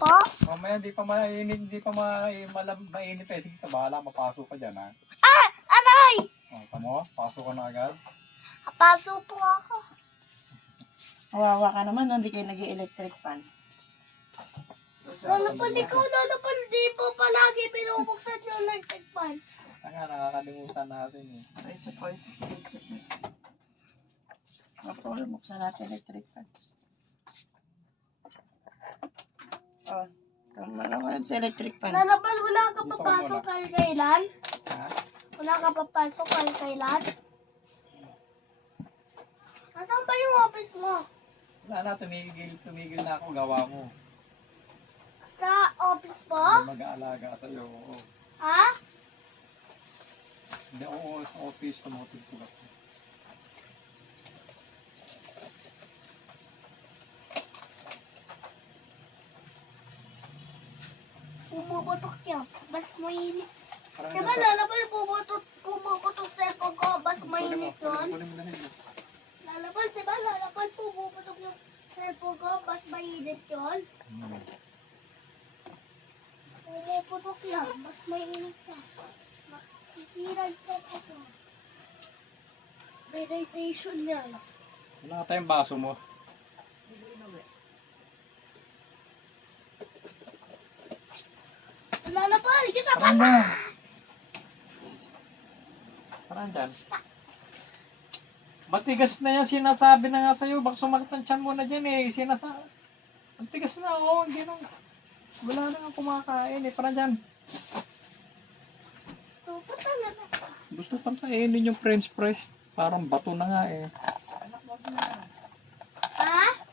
po? Mamaya hindi pa mainit, mainit eh. Sige ka, bahala, mapasok ka dyan, ha? Ah! Aray! O, tamo, pasok ka na agad. Paso po ako. Kawawa ka naman, no? Hindi kayo nag-electric fan. Lalapal ikaw, lalapal. Di po palagi pinubuksan yung electric fan. Nga, nakakalimutan natin eh. Ay, sa points, sa isip mo. Ako, buksan natin electric fan. Oh, tama naman sa electric fan. Lalapal, wala ka Dito ka papasok muna. kailan? Ha? Wala ka papasok kailan? Nasaan ba yung office mo? Wala na, tumigil na ako, gawa mo. Sa office mo? Hindi mag-aalaga sa'yo, oo. Ha? Hindi, oo, sa office, tumutulog ko ako. Pumuputok yan. Bas mainit. Parang Diba lalapal, pumuputok cellphone ko. Bas mainit yun. Kunin mo na rin. Lalapal, diba lalapal, pumuputok yung cellphone ko. Bas mainit yun. Pumuputok yan. Bas mainit yan. Sisira yung cellphone ko. May radiation yan. Wala tayong baso mo. Lalapal, kita pa! Parang na. Parang dyan. Matigas na yan, sinasabi na nga sa'yo. Baka sumakit ang tiyan mo na dyan eh. Ang tigas na, oo. Hindi na. Wala na nga kumakain eh. Parang dyan. Tupo talaga. Gusto pang kainin yung french fries. Parang bato na nga eh. Ha?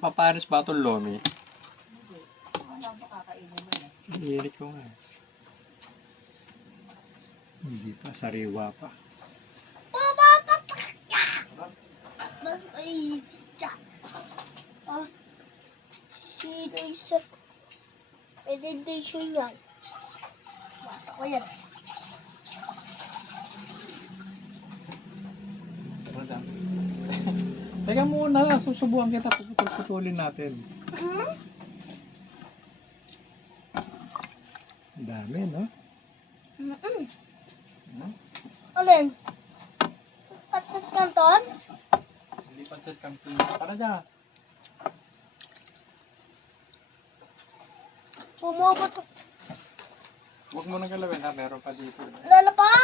Papanis ba itong lomi? Wala ba kakainin mo yan? Iinit ko nga. Hindi pa, sariwa pa. Pumapatak ka! Mas mainit siya. Ah, sisira yung presentation yan. Basa ko yan. Ano dyan? Teka muna, susubukan kita, puputulin natin. Hmm? Ang dami, no? Mm-mm. Hmm? Alin? Patat kanton? Hindi pansit canton. Tara dyan. Pumuputok. Huwag mo nang galawin ha, meron pa dito. Lalapa!